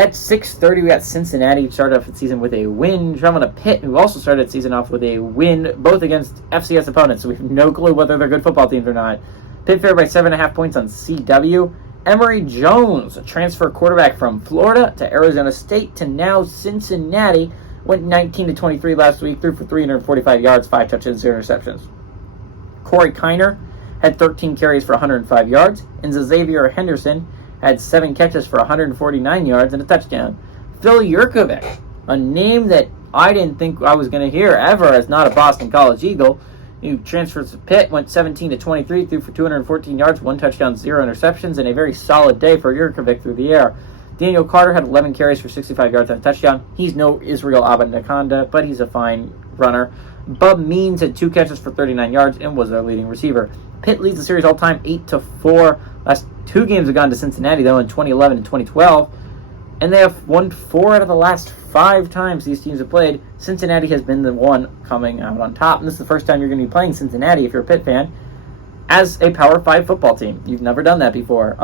At 6:30, we got Cincinnati, who started off the season with a win. Traveling to Pitt, who also started the season off with a win, both against FCS opponents, so we have no clue whether they're good football teams or not. Pitt favored by 7.5 points on CW. Emory Jones, a transfer quarterback from Florida to Arizona State to now Cincinnati, went 19-23 last week, threw for 345 yards, 5 touchdowns, 0 interceptions. Corey Kiner had 13 carries for 105 yards, and Xavier Henderson had 7 catches for 149 yards and a touchdown. Phil Yurkovich, a name that I didn't think I was going to hear ever as not a Boston College Eagle, who transferred to Pitt, went 17-23, threw for 214 yards, 1 touchdown, 0 interceptions, and a very solid day for Yurkovich through the air. Daniel Carter had 11 carries for 65 yards and a touchdown. He's no Israel Abanikanda, but he's a fine runner. Bub Means had 2 catches for 39 yards and was their leading receiver. Pitt leads the series all-time 8-4. Last 2 games have gone to Cincinnati, though, in 2011 and 2012. And they have won 4 out of the last 5 times these teams have played. Cincinnati has been the one coming out on top. And this is the first time you're going to be playing Cincinnati, if you're a Pitt fan, as a Power 5 football team. You've never done that before.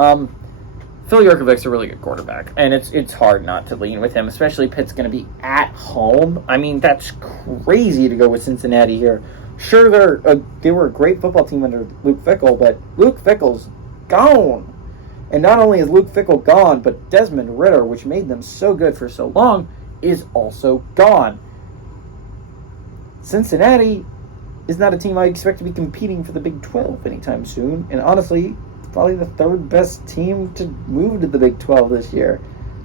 Phil Yurkovich's a really good quarterback, and it's hard not to lean with him, especially Pitt's going to be at home. I mean, that's crazy to go with Cincinnati here. Sure, they were a great football team under Luke Fickell, but Luke Fickell's gone. And not only is Luke Fickell gone, but Desmond Ridder, which made them so good for so long, is also gone. Cincinnati is not a team I expect to be competing for the Big 12 anytime soon, and honestly, probably the 3rd best team to move to the Big 12 this year.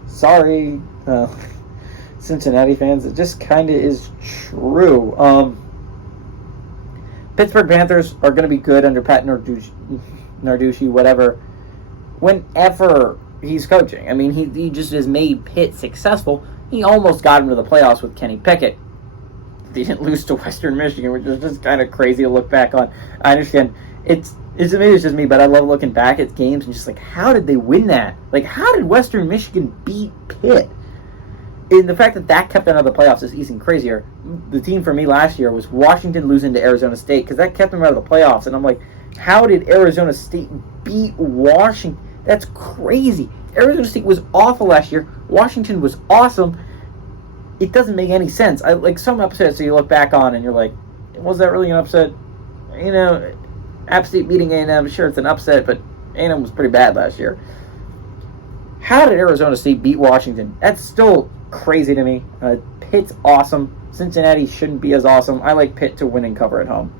Sorry, Cincinnati fans, it just kind of is true. Pittsburgh Panthers are going to be good under Pat Narduzzi, whatever, whenever he's coaching. I mean, he just has made Pitt successful. He almost got him to the playoffs with Kenny Pickett. They didn't lose to Western Michigan, which is just kind of crazy to look back on. I understand maybe it's just me, but I love looking back at games and just like, how did they win that? Like, how did Western Michigan beat Pitt? And the fact that kept them out of the playoffs is even crazier. The team for me last year was Washington losing to Arizona State, because that kept them out of the playoffs. And I'm like, how did Arizona State beat Washington? That's crazy. Arizona State was awful last year. Washington was awesome. It doesn't make any sense. Like some upsets that you look back on and you're like, was that really an upset? You know, App State beating A&M, sure, it's an upset, but A&M was pretty bad last year. How did Arizona State beat Washington? That's still crazy to me. Pitt's awesome. Cincinnati shouldn't be as awesome. I like Pitt to win and cover at home.